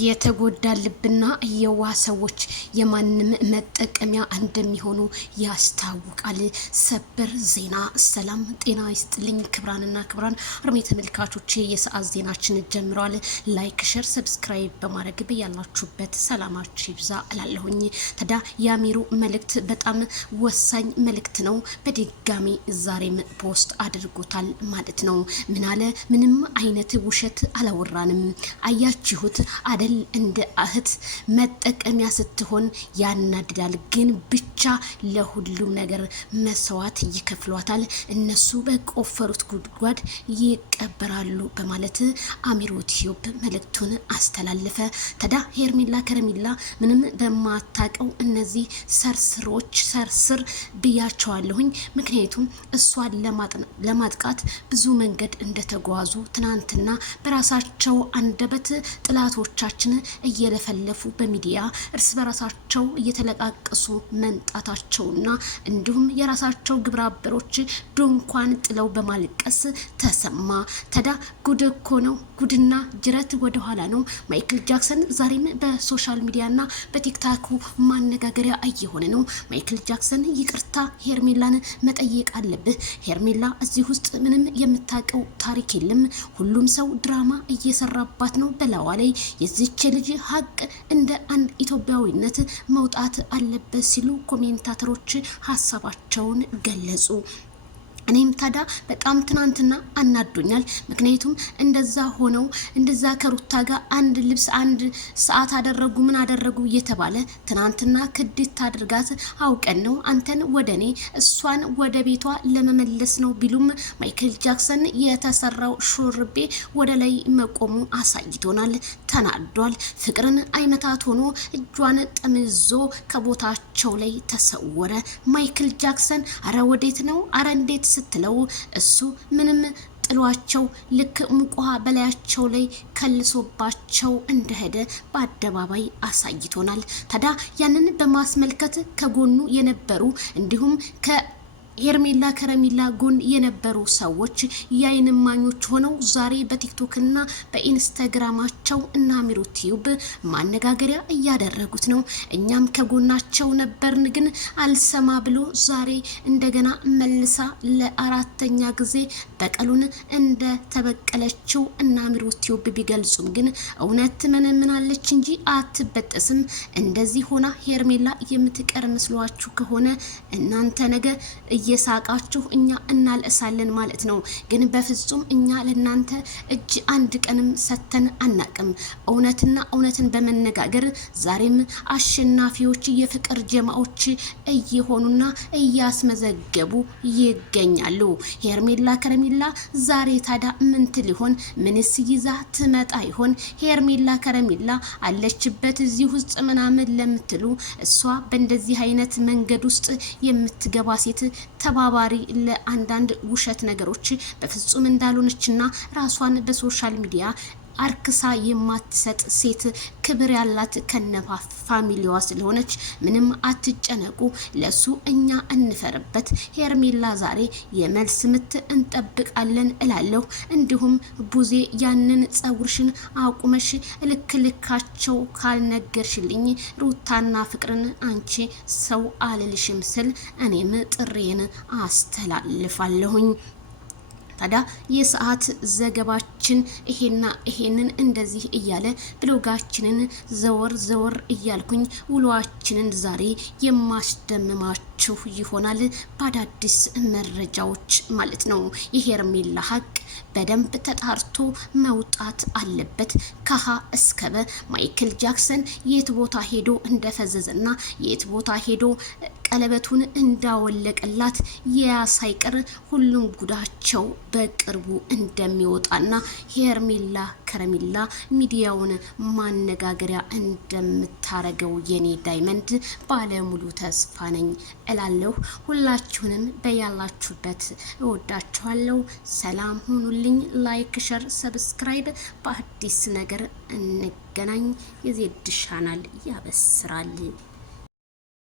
የተጎዳ ልብና የዋህ ሰዎች የማንም መጠቀሚያ እንደሚሆኑ ያስታውቃል። ሰበር ዜና። ሰላም ጤና ይስጥልኝ ክብራንና ክብራን አርሜ ተመልካቾቼ የሰዓት ዜናችን ጀምሯል። ላይክ ሼር ሰብስክራይብ በማድረግ በያላችሁበት ሰላማችሁ ይብዛ እላለሁኝ። ታዲያ የአሚሩ መልእክት በጣም ወሳኝ መልእክት ነው። በድጋሚ ዛሬም ፖስት አድርጎታል ማለት ነው። ምን አለ? ምንም አይነት ውሸት አላወራንም። አያችሁት አደል? እንደ እህት መጠቀሚያ ስትሆን ያናድዳል፣ ግን ብቻ ለሁሉም ነገር መስዋዕት ይከፍሏታል። እነሱ በቆፈሩት ጉድጓድ ይቀበራሉ በማለት አሚሮ ቲዩብ መልእክቱን አስተላለፈ። ታዲያ ሄርሜላ ከረሜላ ምንም በማታቀው እነዚህ ሰርስር ብያቸዋለሁኝ። ምክንያቱም እሷን ለማጥቃት ብዙ መንገድ እንደተጓዙ ትናንትና በራሳቸው አንደበት ጥላቶቻችን እየለፈለፉ በሚዲያ እርስ በራሳቸው እየተለቃቀሱ መንጣታቸውና እንዲሁም የራሳቸው ግብረ አበሮች ድንኳን ጥለው በማልቀስ ተሰማ። ታዲያ ጉድ እኮ ነው። ጉድና ጅረት ወደ ኋላ ነው። ማይክል ጃክሰን ዛሬም በሶሻል ሚዲያና በቲክታኩ ማነጋገሪያ እየሆነ ነው። ማይክል ጃክሰን ይቅርታ ሄርሜላን መጠየቅ አለብህ። ሄርሜላ እዚህ ውስጥ ምንም የምታውቀው ታሪክ የለም። ሁሉም ሰው ድራማ እየሰራባት ነው በላዋ ላይ። የዚች ልጅ ሀቅ እንደ አንድ ኢትዮጵያዊነት መውጣት አለበት ሲሉ ኮሜንታተሮች ሀሳባቸውን ገለጹ። እኔም ታዳ በጣም ትናንትና አናዶኛል። ምክንያቱም እንደዛ ሆነው እንደዛ ከሩታ ጋር አንድ ልብስ አንድ ሰዓት አደረጉ ምን አደረጉ እየተባለ ትናንትና ክድት አድርጋት አውቀን ነው አንተን ወደ እኔ እሷን ወደ ቤቷ ለመመለስ ነው ቢሉም ማይክል ጃክሰን የተሰራው ሹርቤ ወደ ላይ መቆሙ አሳይቶናል። ተናዷል። ፍቅርን አይመታት ሆኖ እጇን ጠምዞ ከቦታቸው ላይ ተሰወረ። ማይክል ጃክሰን አረ ወዴት ነው? አረ እንዴት ስትለው እሱ ምንም ጥሏቸው ልክ ሙቋ በላያቸው ላይ ከልሶባቸው እንደሄደ በአደባባይ አሳይቶናል። ታዲያ ያንን በማስመልከት ከጎኑ የነበሩ እንዲሁም ሄርሜላ ከረሜላ ጎን የነበሩ ሰዎች የአይን እማኞች ሆነው ዛሬ በቲክቶክና በኢንስታግራማቸው እና አሚሮ ቲዩብ ማነጋገሪያ እያደረጉት ነው። እኛም ከጎናቸው ነበርን፣ ግን አልሰማ ብሎ ዛሬ እንደገና መልሳ ለአራተኛ ጊዜ በቀሉን እንደ ተበቀለችው እና አሚሮ ቲዩብ ቢገልጹም ግን እውነት ምንምናለች እንጂ አትበጠስም። እንደዚህ ሆና ሄርሜላ የምትቀር መስሏችሁ ከሆነ እናንተ ነገ እየሳቃችሁ እኛ እናልእሳለን ማለት ነው። ግን በፍጹም እኛ ለናንተ እጅ አንድ ቀንም ሰተን አናቅም። እውነትን በመነጋገር ዛሬም አሸናፊዎች የፍቅር ጀማዎች እየሆኑና እያስመዘገቡ ይገኛሉ። ሄርሜላ ከረሜላ ዛሬ ታዲያ ምን ትሊሆን? ምንስ ይዛ ትመጣ ይሆን? ሄርሜላ ከረሜላ አለችበት እዚህ ውስጥ ምናምን ለምትሉ እሷ በእንደዚህ አይነት መንገድ ውስጥ የምትገባ ሴት ተባባሪ ለአንዳንድ ውሸት ነገሮች በፍጹም እንዳልሆነችና ራሷን በሶሻል ሚዲያ አርክሳ የማትሰጥ ሴት ክብር ያላት ከነፋ ፋሚሊዋ ስለሆነች ምንም አትጨነቁ። ለሱ እኛ እንፈርበት። ሄርሜላ ዛሬ የመልስ ምት እንጠብቃለን እላለሁ። እንዲሁም ቡዜ ያንን ጸጉርሽን አቁመሽ ልክልካቸው ካልነገርሽልኝ ሩታና ፍቅርን አንቺ ሰው አልልሽም ስል እኔም ጥሬን አስተላልፋለሁኝ። ታዲያ የሰዓት ዘገባችን ይሄንን እንደዚህ እያለ ብሎጋችንን ዘወር እያልኩኝ ውሏችንን ዛሬ የማስደምማችሁ ይሆናል በአዳዲስ መረጃዎች ማለት ነው። የሄርሜላ ሀቅ በደንብ ተጣርቶ መውጣት አለበት። ከሀ እስከ በ ማይክል ጃክሰን የት ቦታ ሄዶ እንደፈዘዘና የት ቦታ ሄዶ ቀለበቱን እንዳወለቀላት ሳይቀር ሁሉም ጉዳቸው በቅርቡ እንደሚወጣና ሄርሜላ ከረሜላ ሚዲያውን ማነጋገሪያ እንደምታረገው የኔ ዳይመንድ ባለሙሉ ተስፋ ነኝ እላለሁ። ሁላችሁንም በያላችሁበት እወዳችኋለሁ። ሰላም ሁኑልኝ። ላይክ ሸር ሰብስክራይብ። በአዲስ ነገር እንገናኝ። የዜድ ቻናል ያበስራል።